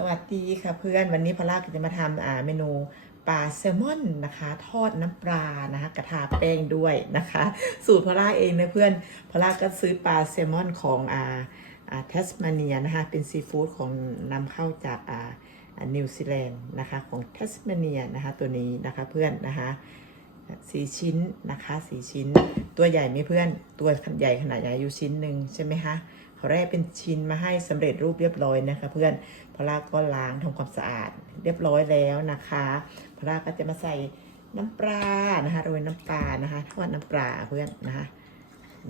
สวัสดีค่ะเพื่อนวันนี้พอล่าก็จะมาทำเมนูปลาแซลมอนนะคะ ทอดน้ำปลานะคะกระทาแป้งด้วยนะคะ สูตรพอล่าเองนะเพื่อนพอล่าก็ซื้อปลาแซลมอนของอ่าอาเทสมาเนียนะคะเป็นซีฟู้ดของนำเข้าจากอ่านิวซีแลนด์นะคะของเทสมาเนียนะคะตัวนี้นะคะเพื่อนนะคะสี่ชิ้นนะคะสี่ชิ้น ตัวใหญ่ไหมเพื่อนตัวใหญ่ขนาดใหญ่อยู่ชิ้นหนึ่งใช่ไหมคะ เขาแรกเป็นชิ้นมาให้สำเร็จรูปเรียบร้อยนะคะ เพื่อนพอลาก็ล้างทำความสะอาดเรียบร้อยแล้วนะคะพอลาก็จะมาใส่น้ำปลานะคะโรยน้ำปลานะคะทอดน้ำปลาเพื่อนนะคะ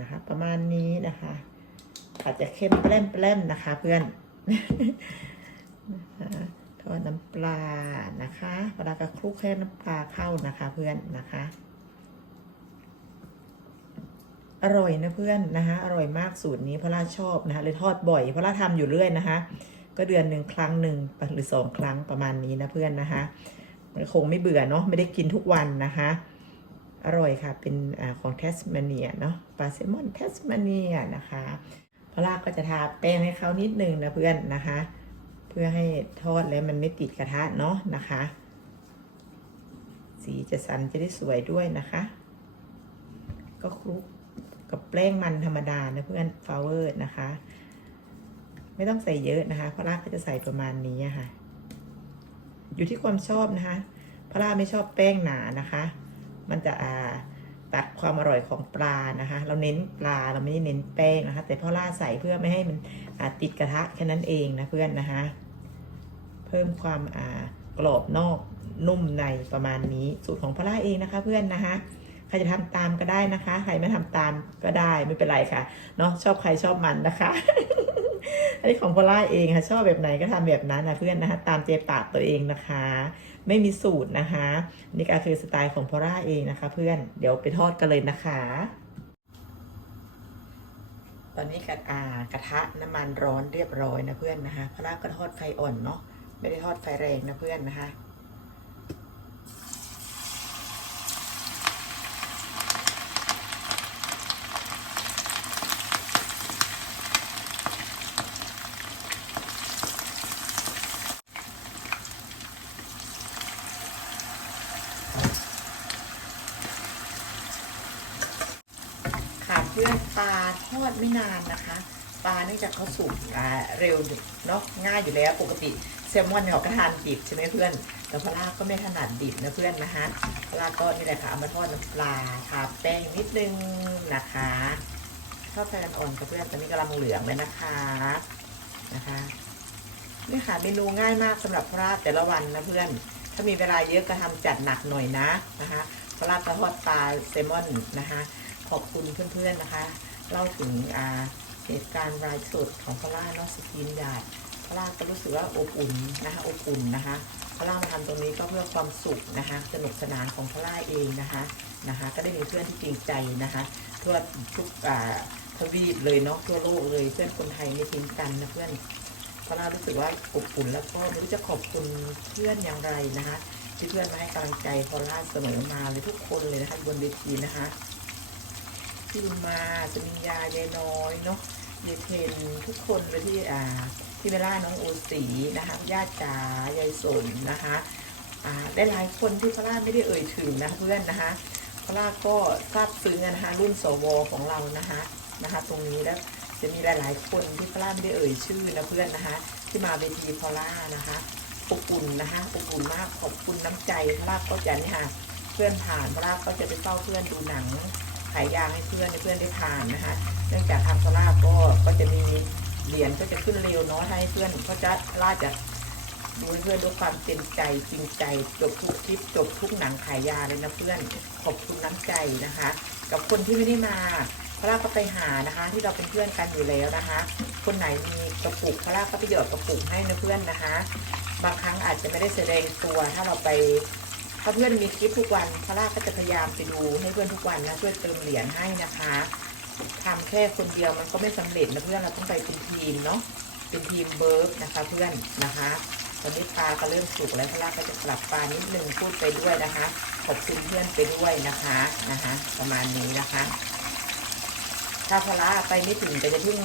นะคะ ประมาณนี้นะคะอาจจะเข้มแปล้มแปล้มนะคะ เพื่อนทอดน้ำปลานะคะพลาก็คลุกแค่น้ำปลาเข้านะคะ เพื่อนนะคะ อร่อยนะเพื่อนนะคะ อร่อยมากสูตรนี้พระล่าชอบนะคะเลยทอดบ่อยพระล่าทำอยู่เรื่อยนะคะ ก็เดือนหนึ่งครั้งหนึ่งหรือสองครั้งประมาณนี้นะเพื่อนนะคะมันคงไม่เบื่อเนาะไม่ได้กินทุกวันนะคะ อร่อยค่ะเป็นอของเทสมาเนียเนาะปลาแซลมอนเทสมาเนียนะคะพอล่าก็จะทาแป้งให้เขานิดนึงนะเพื่อนนะคะ เพื่อให้ทอดแล้วมันไม่ติดกระทะเนาะนะคะ สีจะสันจะได้สวยด้วยนะคะ ก็คลุก กับแป้งมันธรรมดานะเพื่อนฟลาวเวอร์นะคะ ไม่ต้องใส่เยอะนะคะพราะล่าก็จะใส่ประมาณนี้ค่ะ อยู่ที่ความชอบนะคะพราะล่าไม่ชอบแป้งหนานะคะ มันจะอ่าตัดความอร่อยของปลานะคะ เราเน้นปลาเราไม่ได้เน้นแป้งนะคะ แต่พ่อล่าใส่เพื่อไม่ให้มันติดกระทะแค่นั้นเองนะเพื่อนนะคะ เพิ่มความกรอบนอกนุ่มในประมาณนี้สูตรของพ่อล่าเองนะคะเพื่อนนะคะ ใครจะทำตามก็ได้นะคะ ใครไม่ทำตามก็ได้ไม่เป็นไรค่ะเนาะชอบใครชอบมันนะคะอันนี้ของพล่าเองค่ะชอบแบบไหนก็ทำแบบนั้นนะเพื่อนนะคะตามใจปากตัวเองนะคะ ไม่มีสูตรนะคะ นี่ก็คือสไตล์ของพล่าเองนะคะ เพื่อนเดี๋ยวไปทอดกันเลยนะคะ ตอนนี้กระอากระทะน้ำมันร้อนเรียบร้อยนะเพื่อนนะคะพล่าก็ทอดไฟอ่อนเนาะไม่ได้ทอดไฟแรงนะเพื่อนนะคะเพื่อน ปลาทอดไม่นานนะคะ ปลาเนื่องจากเขาสุกเร็วเนาะง่ายอยู่แล้วปกติแซลมอนเนี่ยเขาก็ทานดิบใช่ไหมเพื่อน แต่พลาก็ไม่ถนัดดิบนะเพื่อนนะคะพลาก็นี่แหละค่ะเอามาทอดน้ำปลาทาแป้งนิดนึงนะคะทอดไฟอ่อนกับเพื่อนตอนนี้กำลังเหลืองเลยนะคะนะคะนี่ค่ะเมนูง่ายมากสำหรับพลาแต่ละวันนะเพื่อน ถ้ามีเวลาเยอะก็ทำจัดหนักหน่อยนะนะคะพลาทอดปลาแซลมอนนะคะขอบคุณเพื่อนๆนะคะ เล่าถึงอาเหตุการณ์รายสุดของพล่าเนอะสกินยาดพล่าก็รู้สึกว่าอบอุ่นนะคะอบอุ่นนะคะพล่ามาทำตรงนี้ก็เพื่อความสุขนะคะสนุกสนานของพล่าเองนะคะนะคะ ก็ได้มีเพื่อนที่จริงใจนะคะทั่วทุกอ่าทวีปเลยเนาะทั่วโลกเลยเพื่อนคนไทยไม่ทิ้งกันนะเพื่อนพล่ารู้สึกว่าอบอุ่นแล้วก็ไม่รู้จะขอบคุณเพื่อนอย่างไรนะคะที่เพื่อนมาให้กำลังใจพล่าเสมอมาเลยทุกคนเลยนะคะบนเวทีนะคะ พี่บุญมาจะมียายายน้อยเนาะยายเทนทุกคนเลยที่อ่าที่เวลาน้องโอสีนะคะญาติจ๋ายายสนนะคะอ่าได้หลายคนที่พระราไม่ได้เอ่ยถึงนะเพื่อนนะคะพระราก็ทราบซึ้งนะคะรุ่นสวของเรานะคะนะคะตรงนี้แล้วจะมีหลาย ๆ คนที่พระราไม่ได้เอ่ยชื่อนะเพื่อนนะคะที่มาเวทีพอล่านะคะอบอุ่นนะคะอบอุ่นมากขอบคุณน้ำใจพระราก็จะนี่ค่ะเพื่อนผ่านพระราก็จะไปเฝ้าเพื่อนดูหนังายยาให้เพื่อนให้เพื่อนได้ทานนะคะ เนื่องจากทางโซล่าก็ก็จะมีเหรียญก็จะขึ้นเร็วเนาะให้เพื่อนเขาจะล่าจะดูเพื่อนด้วยความเต็มใจจริงใจจบทุกคลิปจบทุกหนังขายยาเลยนะเพื่อนขอบคุณน้ำใจนะคะ กับคนที่ไม่ได้มาพระราก็ไปหานะคะ ที่เราเป็นเพื่อนกันอยู่แล้วนะคะ คนไหนมีกระปุกพระราก็ไปหยอดกระปุกให้นะเพื่อนนะคะ บางครั้งอาจจะไม่ได้แสดงตัวถ้าเราไป ถ้าเพื่อนมีคลิปทุกวันพระราก็จะพยายามไปดูให้เพื่อนทุกวันนะเพื่อเติมเหรียญให้นะคะทำแค่คนเดียวมันก็ไม่สำเร็จนะเพื่อนเราต้องไปเป็นทีมเนาะเป็นทีมเบิร์กนะคะ เพื่อนนะคะตอนนี้ปลาก็เริ่มสุกแล้วพระราก็จะปรับปลานิดนึงพูดไปด้วยนะคะขอบคุณเพื่อนไปด้วยนะคะนะคะ ประมาณนี้นะคะ ถ้าพระราไปไม่ถึงก็จะทิ้ง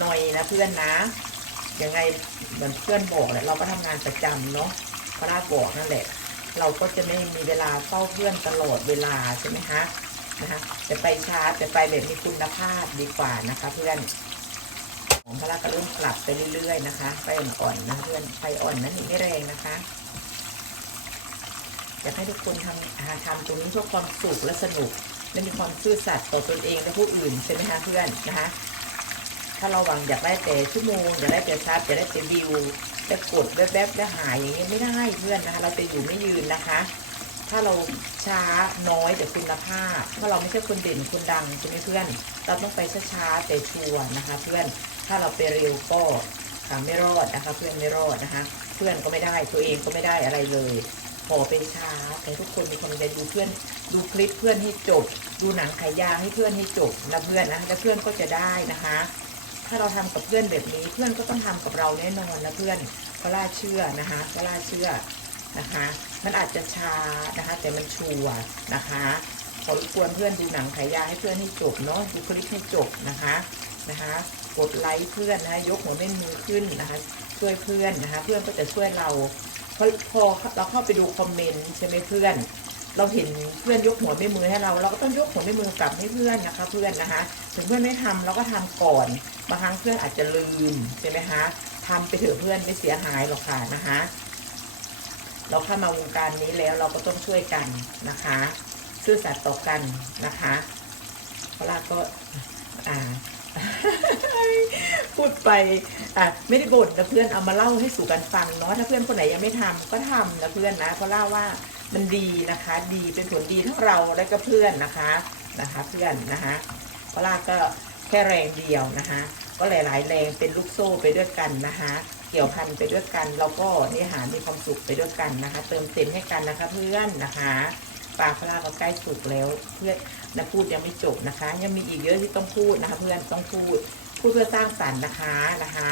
หน่อยนะเพื่อนนะยังไงเหมือนเพื่อนบอกแหละเราก็ทำงานประจำเนาะพระราบอกนั่นแหละ เราก็จะไม่มีเวลาเฝ้าเพื่อนตลอดเวลาใช่ไหมคะนะคะจะไปช้าจะไปแบบมีคุณภาพดีกว่านะคะเพื่อนของพระราก็เริ่มปรับไปเรื่อยๆนะคะไฟอ่อนๆนะเพื่อนไฟอ่อนนั้นไม่แรงนะคะอยากให้ทุกคนทำหาทำตรงนี้เพื่อความสุขและสนุกและมีความซื่อสัตย์ต่อตนเองและผู้อื่นใช่ไหมคะเพื่อนนะคะถ้าเราหวังอยากได้แต่ชั่วโมงอยากได้แต่ซับอยากได้แต่วิว แต่กดแวบๆแล้วหายอย่างนี้ไม่ได้เพื่อนนะคะ เราจะอยู่ไม่ยืนนะคะ ถ้าเราช้าน้อยแต่คุณภาพถ้าเราไม่ใช่คนเด่นคนดังใช่ไหมเพื่อน เราต้องไปช้าๆแต่ชัวร์นะคะ เพื่อนถ้าเราไปเร็วก็ค่ะไม่รอดนะคะ เพื่อนไม่รอดนะคะ เพื่อนก็ไม่ได้ตัวเองก็ไม่ได้อะไรเลยขอไปช้าแต่ทุกคนมีความใจดูเพื่อนดูคลิปเพื่อนให้จบ ดูหนังขายยาให้เพื่อนให้จบนะเพื่อนนะแล้วเพื่อนก็จะได้นะคะ ถ้าเราทำกับเพื่อนแบบนี้ เพื่อนก็ต้องทำกับเราแน่นอนนะเพื่อนก็ล่าเชื่อนะคะก็ล่าเชื่อนะคะ มันอาจจะช้านะคะ แต่มันชัวนะคะขอรบกวนเพื่อนดูหนังขายยาให้เพื่อนให้จบเนาะดูคลิปให้จบนะคะนะคะกดไลค์เพื่อนนะคะยกหัวแม่มือขึ้นนะคะ ช่วยเพื่อนนะคะ เพื่อนก็จะช่วยเราพอพอเราเข้าไปดูคอมเมนต์ใช่ไหมเพื่อน เราเห็นเพื่อนยกหัวแม่มือให้เรา เราก็ต้องยกหัวแม่มือกลับให้เพื่อนนะคะ เพื่อนนะคะ ถึงเพื่อนไม่ทำเราก็ทำก่อนบางครั้งเพื่อนอาจจะลืมใช่ไหมคะทำไปเถอะเพื่อนไม่เสียหายหรอกค่ะนะคะ เราเข้ามาวงการนี้แล้วเราก็ต้องช่วยกันนะคะซื่อสัตย์ต่อกันนะคะเพราะเราก็อ่า พูดไปอะไม่ได้บ่นนะเพื่อนเอามาเล่าให้สู่กันฟังเนาะถ้าเพื่อนคนไหนยังไม่ทำก็ทำนะเพื่อนนะเพราะเล่าว่ามันดีนะคะ ดีเป็นผลดีทั้งเราและก็เพื่อนนะคะนะคะ เพื่อนนะคะเพราะล่าก็แค่แรงเดียวนะคะ ก็หลาย ๆ แรงเป็นลูกโซ่ไปด้วยกันนะคะเกี่ยวพันไปด้วยกันแล้วก็นี่หามีความสุขไปด้วยกันนะคะ เติมเต็มให้กันนะคะเพื่อนนะคะ ปลาพลาก็ใกล้สุกแล้ว เพื่อนนะพูดยังไม่จบนะคะ ยังมีอีกเยอะที่ต้องพูดนะคะ เพื่อนต้องพูดพูดเพื่อสร้างสรรค์นะคะนะคะ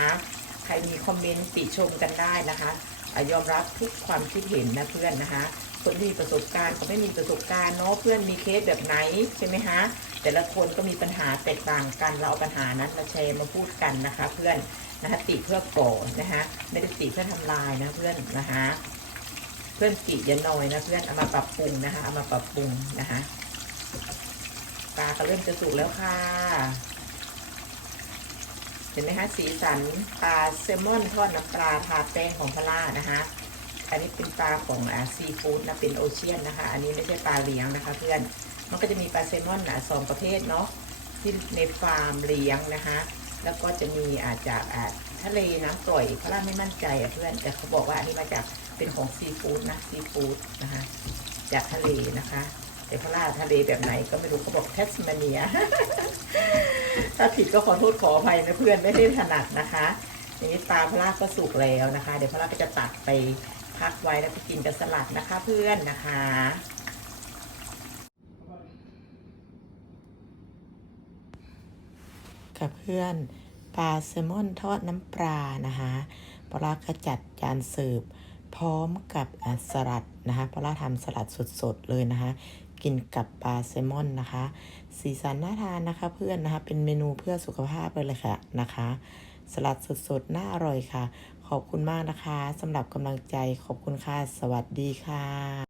ใครมีคอมเมนต์ติชมกันได้นะคะอยอมรับทุกความคิดเห็นนะเพื่อนนะคะ คนที่มีประสบการณ์กับไม่มีประสบการณ์เนาะเพื่อนมีเคสแบบไหนใช่ไหมคะแต่ละคนก็มีปัญหาแตกต่างกันเราเอาปัญหานั้นมาแชร์มาพูดกันนะคะ เพื่อนนะคะติเพื่อก่อนนะคะไม่ได้ติเพื่อทำลายนะเพื่อนนะคะ เพื่อนติอย่าน้อยนะเพื่อนเอามาปรับปรุงนะคะ เอามาปรับปรุงนะคะปลาก็เริ่มจะสุกแล้วค่ะ เห็นไหมคะสีสันปลาแซลมอนทอดน้ำปลาทาแป้งของพล่านะคะ อันนี้เป็นปลาของอ่าซีฟู้ดนะเป็นโอเชียนนะคะ อันนี้ไม่ใช่ปลาเลี้ยงนะคะ เพื่อนมันก็จะมีปลาแซลมอนอะสองประเภทเนาะที่ในฟาร์มเลี้ยงนะคะ แล้วก็จะมีอาจจากอ่า ทะเลน้ำปล่อยพล่าไม่มั่นใจอะเพื่อนแต่เขาบอกว่าอันนี้มาจากเป็นของซีฟู้ดนะซีฟู้ดนะคะ จากทะเลนะคะ แต่พล่าทะเลแบบไหนก็ไม่รู้เขาบอกแทสมาเนีย ถ้าผิดก็ขอโทษขออภัยนะเพื่อนไม่ได้ถนัดนะคะอย่างนี้ปลาพลาก็สุกแล้วนะคะ เดี๋ยวพลาก็จะตักไปพักไว้แล้วไปกินกับสลัดนะคะ เพื่อนนะคะกับเพื่อน ปลาแซลมอนทอดน้ำปลานะคะปลาก็จัดจานเสิร์ฟพร้อมกับสลัดนะคะปลาทำสลัดสดๆเลยนะคะ กินกับปลาแซลมอนนะคะ สีสันน่าทานนะคะเพื่อนนะคะ เป็นเมนูเพื่อสุขภาพเลยเลยค่ะนะคะ สลัดสดๆน่าอร่อยค่ะ ขอบคุณมากนะคะสำหรับกำลังใจขอบคุณค่ะ สวัสดีค่ะ